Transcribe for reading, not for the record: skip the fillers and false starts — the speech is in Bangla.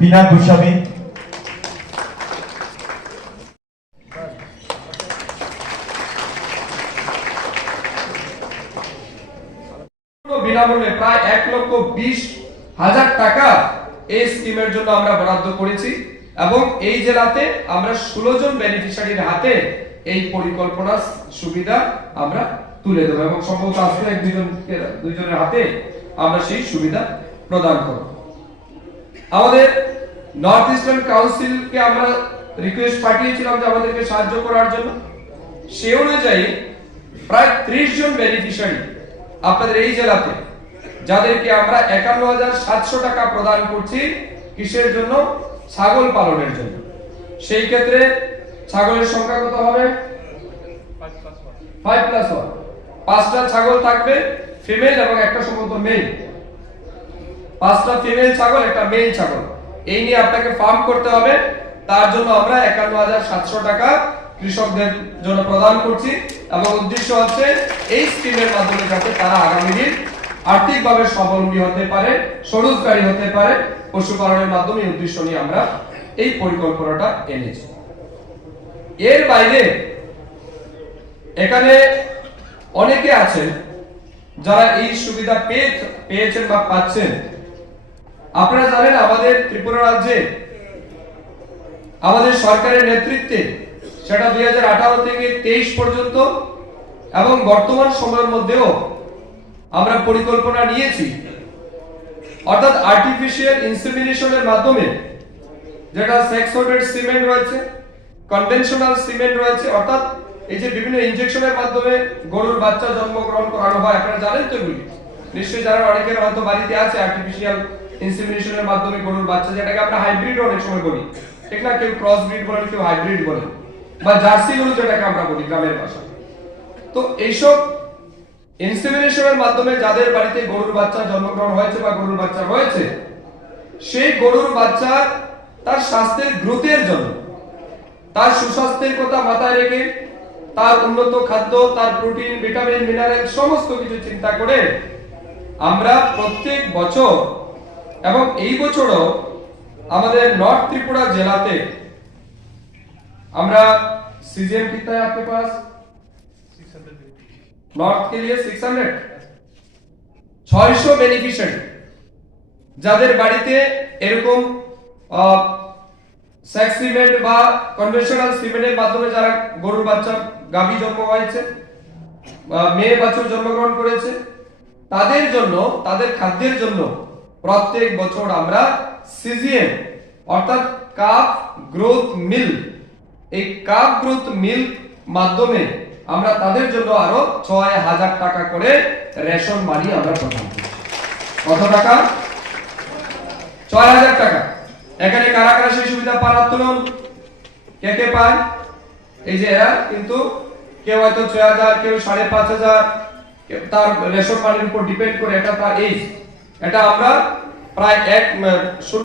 বিনা গোস্বামী, বিনামূল্যে প্রায় 1,20,000 টাকা এই স্কিমের জন্য আমরা বরাদ্দ করেছি এবং এই জেলাতে আমরা 16 জন বেনিফিশিয়ারির হাতে এই পরিকল্পনার সুবিধা আমরা তুলে দেব এবং সম্ভবত আজকে দুইজনের হাতে আমরা সেই সুবিধা প্রদান করব। আমাদের নর্থ ইস্টার্ন কাউন্সিলকে আমরা রিকোয়েস্ট পাঠিয়েছিলাম যে আমাদেরকে সাহায্য করার জন্য। সে অনুযায়ী প্রায় 30 জন বেনিফিশিয়ারি আপনাদের এই জেলাতে, যাদেরকে আমরা 51,700 টাকা প্রদান করছি কিসের জন্য? ছাগল পালনের জন্য। সেই ক্ষেত্রে ছাগলের সংখ্যা কত হবে? 5+1, 5টা ছাগল থাকবে ফিমেল এবং একটা সম্ভবত মেল। 5টা ফিমেল ছাগল, একটা মেল ছাগল, এই নিয়ে আপনাকে ফার্ম করতে হবে। তার জন্য আমরা 51,700 টাকা কৃষকদের জন্য প্রদান করছি এবং উদ্দেশ্য হচ্ছে এই স্কিমের মাধ্যমে যাতে তারা আগামী দিন আর্থিকভাবে স্বাবলম্বী হতে পারে, স্বরোজগারী হতে পারে। পশুপালনের মাধ্যমে উদ্দেশ্য নিয়ে আমরা এই পরিকল্পনাটা এনেছি। এর বাইরে এখানে অনেকে আছেন যারা এই সুবিধা পেয়েছেন বা পাচ্ছেন। আপনারা জানেন আমাদের ত্রিপুরা রাজ্যে আমাদের সরকারের নেতৃত্বে, সেটা 2018 থেকে 23 পর্যন্ত এবং বর্তমান সময়ের মধ্যেও আমরা পরিকল্পনা নিয়েছি, অর্থাৎ আর্টিফিশিয়াল ইনসেমিনেশনের মাধ্যমে, যেটা সেক্স হোল্ডেড সিমেন্ট রয়েছে, কনভেনশনাল সিমেন্ট রয়েছে, অর্থাৎ এই যে বিভিন্ন ইনজেকশনের মাধ্যমে গরুর বাচ্চা জন্মগ্রহণ করানো হয়। আপনারা জানেন তো এগুলি নিশ্চয়ই, যারা অনেকের হয়তো বাড়িতে আছে আর্টিফিশিয়াল ইনসেমিনেশনের মাধ্যমে গরুর বাচ্চা, যেটাকে আমরা হাইব্রিড অনেক সময় বলি, ঠিক না? কেউ ক্রস ব্রিড বলেন, কেউ হাইব্রিড বলেন, বা জার্সি গরু যেটাকে আমরা বলি গ্রামের ভাষায়। তো এইসব ইনসেমিনেশনের মাধ্যমে যাদের বাড়িতে গরুর বাচ্চা জন্মগ্রহণ হয়েছে বা গরুর বাচ্চা রয়েছে, সেই গরুর বাচ্চা তার স্বাস্থ্যের গ্রোথের জন্য, তার সুস্বাস্থ্যের কথা মাথায় রেখে, তার উন্নত খাদ্য, তার প্রোটিন, ভিটামিন, মিনারেল সমস্ত কিছু চিন্তা করে আমরা প্রত্যেক বছর এবং এই বছরও আমাদের নর্থ ত্রিপুরা জেলাতে আমরা सीजीएम कितना है आपके पास? 600 नॉर्थ के लिए 600 বেনিফিশিয়ারি, যাদের বাড়িতে এরকম সেক্স সিমেন্ট বা কনভেনশনাল সিমেন্টের মাধ্যমে যারা গরুর বাচ্চা, গাভী জন্ম হয়েছে, মেয়ে বাছুর জন্মগ্রহণ করেছে, তাদের জন্য, তাদের খাদ্যের জন্য প্রত্যেক বছর আমরা সিজিএম অর্থাৎ কাফ গ্রোথ মিল্ক, এই কাফ গ্রোথ মিল্ক মাধ্যমে আমরা তাদের জন্য আরো 6,000 টাকা করে রেশন মানি আমরা প্রদান করছি। কত টাকা? 6,000 টাকা। এখানে কারা কারা সেই সুবিধা পান? তুলুন, কে কে পান? এই যে এরা, কিন্তু কেউ হয়তো 6,000, কেউ 5,500, তার রেশন মানির উপর ডিপেন্ড করে, এটা তার এজ। এটা আমরা প্রায়